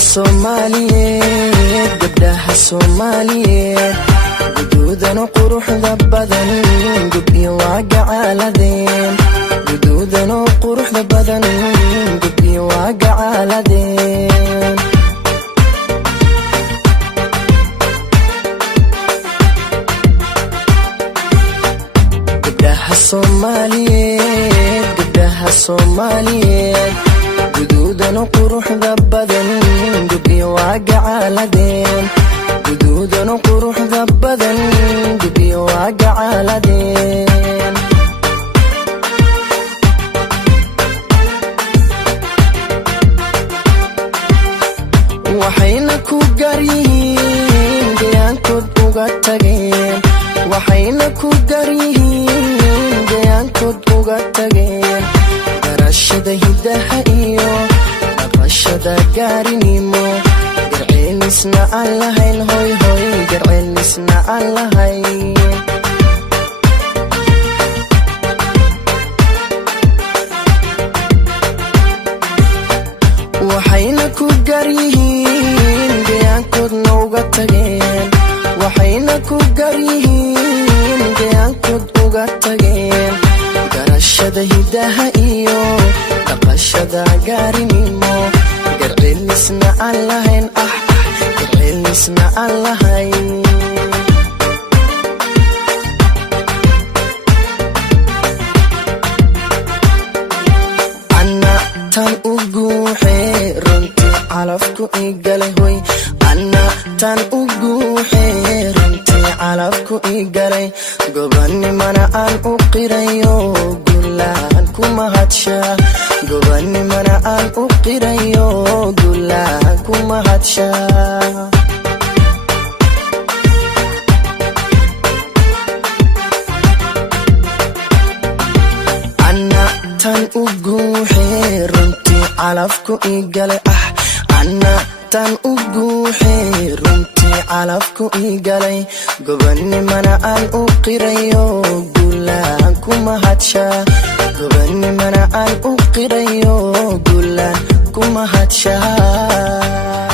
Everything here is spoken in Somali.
Soomaaliyeed gabdhaha Soomaaliyeed guduudana quruxda badan gubyo waa gacaaladeen guduudana quruxda badan gubyo waa gacaaladeen gabdhaha Soomaaliyeed guduudana quruxda badan gubyo waa gacaaladeen guduudana quruxda badan gubyo waa gacaaladeen waxayna ku garyihiin deegaankood uga tageen waxayna ku garyihiin deegaankood uga tageen barashada hidaha iyo dhaqashada gaarinimo garceelisna aan lahayn hoy hoy garceelisna aan lahayn waxayna ku garyihiin deegaankoodna uga tageen waxayna ku garyihiin deegaankood uga tageen garashada hidaha iyo dhaqashada gaarinimo garceelisna aan lahayn garceelisna aan lahayn ana tan u guuxee runtii calafku igalay hoy ana tan u guuxee runtii calafku igalay gobanimana aan u qirayo gulaan ku mahadshaa gobanimana aan u qirayo gulaan ku mahadshaa ana tan u guuxee runtii calafku igalay ana tan u guuxee runtii calafku igalay gobanimana aan u qirayo gulaan ku mahadshaa gobanimana aan u qirayo gulaan ku mahadshaa